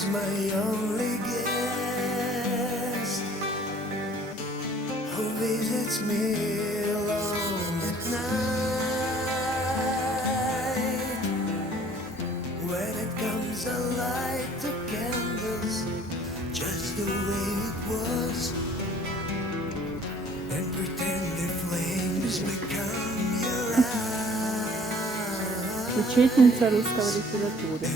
Who's my only guest, who visits me alone at night. When it comes, I light the candles just the way it was, and pretend the flames become your eyes. Учительница русского литературы.